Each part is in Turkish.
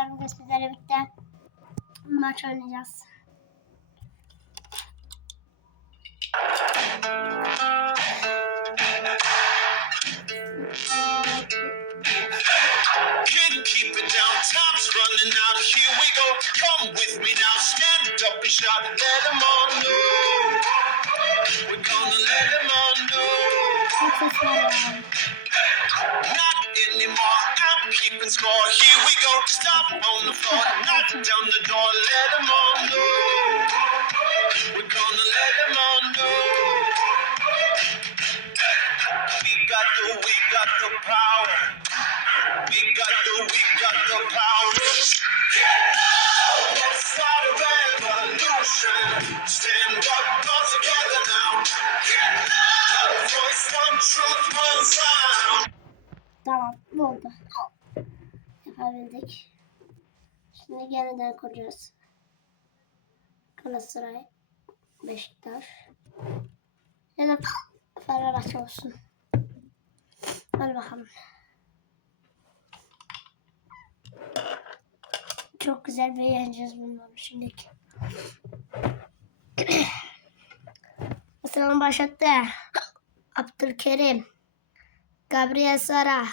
arkadaşlar bugün sizlerle birlikte maç oynayacağız. Let them all know. We're gonna let them. Not anymore. I'm keeping score. Here we go. Stop on the floor. Knock down the door. Let them all know. We're gonna let them all know. We got the, we got the power. We got the, we got the power. Revolution. Stand up, all together now. Tamam bu oldu. Yapabildik. Şimdi yeniden kuracağız. Galatasaray, Beşiktaş ya da Fenerbahçe olsun. Hadi bakalım. Çok güzel bir yeneceğiz bunları şimdiki. Mesela başlattı. Abdülkerim. Gabriel Sara.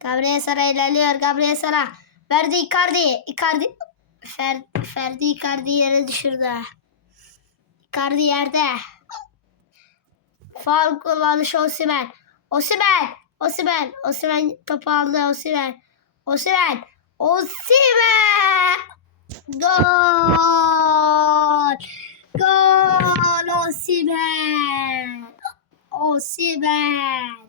Gabriel Sara ilerliyor. Gabriel Sara. Verdi Icardi. Icardi. Fer, Ferdi Icardi yere düşürdü. Icardi yerde. Faul kullanmış Osimen. Osimen. Osimen. Osimen topu aldı. Osimen. Osimen. Osimen. Gol. Gol. Osimen. Osimen.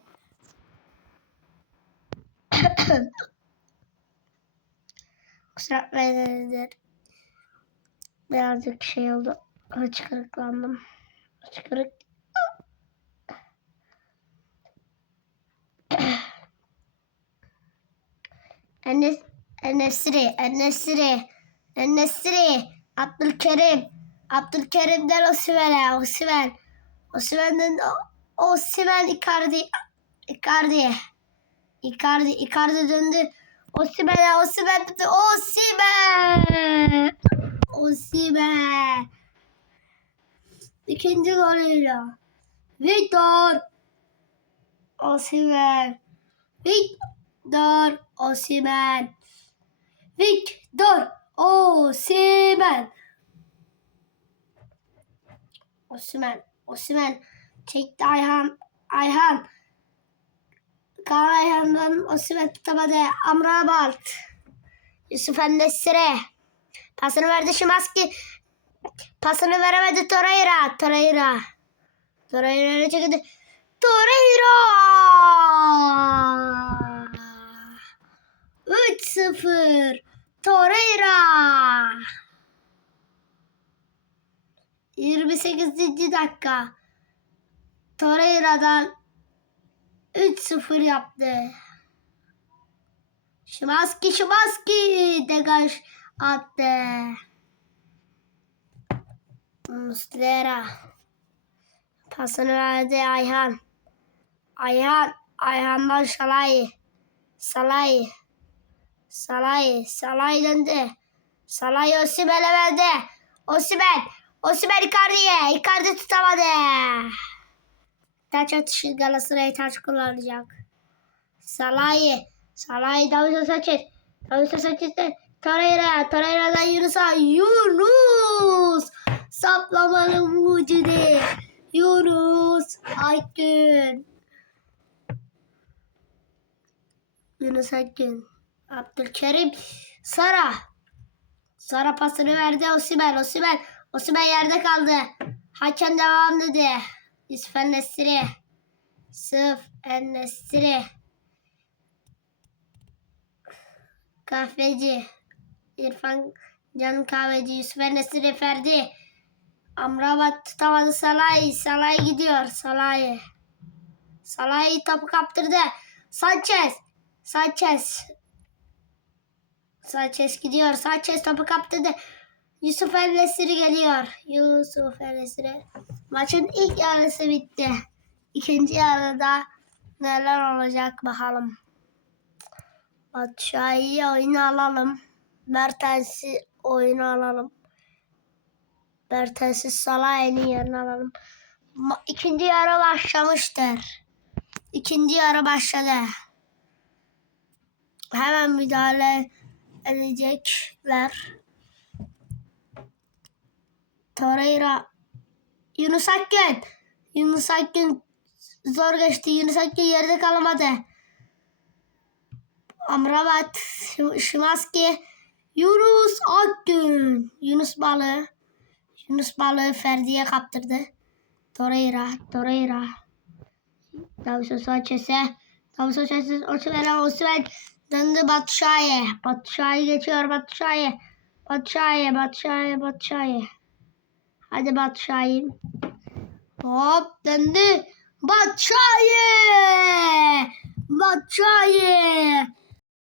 Kusura bakmayın. Birazcık şey oldu. Hıçkırıklandım. Hıçkırık. Enes, Enesri, Enesri, Enesri, Abdülkerim, Abdülkerim'den Osimhen'e, Osimhen, Osimhen'den O- Osimhen Icardi, Icardi, Icardi, Icardi döndü. Osimhen'e, Osimhen tuttu, Osimhen, Osimhen. İkinci golüyle. Victor, Osimhen, Victor, Osimhen, Victor, Osimhen. Osimhen, Osimhen çekti Ayhan, Ayhan. Kaan Ayhan'dan Osimhen tutamadı. Amrabat. Yusuf Endesire. Pasını verdi Şimanski. Pasını veremedi Torreira. Torreira. Torreira'ya çekildi. Torreira. 3-0. Torreira. 28. dakika. Torreira'dan 3-0 yaptı. Şimanski Şimanski degaj attı. Muslera pasını verdi Ayhan. Ayhan Ayhan'dan Şalay. Salay. Salay. Salay döndü. Salay Osimhen'e verdi. Osimhen. Osimhen Icardi'ye. Icardi tutamadı. Taç atışı Galatasaray taç kullanacak. Salah'ı. Salah'ı Davinson Sanchez. Davinson Sanchez'de Torreira. Torreira'dan Yunus'a. Yunus. Saplamanın mucidi. Yunus. Aykün. Yunus Akgün. Abdülkerim. Sara. Sara pasını verdi Osimhen. Osimhen. Osimhen yerde kaldı. Hakem devam dedi. Yusuf Ennesiri. Yusuf Ennesiri. Kahveci. İrfan Can Kahveci. Yusuf Ennesiri Ferdi. Amrabat tutamadı Salay. Salay gidiyor. Salay. Salay topu kaptırdı. Sanchez. Sanchez. Sanchez gidiyor. Sanchez topu kaptırdı. Yusuf El-Nesiri geliyor. Yusuf El-Nesiri. Maçın ilk yarısı bitti. İkinci yarıda neler olacak bakalım. Batshuayi'yi oyuna alalım. Mertens'i oyuna alalım. Mertens'i Salah'ın yerine alalım. İkinci yarı başlamıştır. İkinci yarı başladı. Hemen müdahale edecekler. Torreira Yunus Akgün. Yunus Akgün zor geçti. Yunus Akgün yerde kalamadı. Amrabat, Şi- Şimanski, Yunus Akgün. Yunus Balı. Yunus Balı Ferdi'ye kaptırdı. Torreira, Torreira. Davison Sanchez'e. Davison Sanchez, Osimhen'e, Osimhen. Döndü Batu Şah'e. Batu Şah'ı geçiyor Batu Şah'e. Batu Şah'e, Batu Şah'e, Batu Şah'e. Hadi Batu. Hop döndü. Batu Şahin.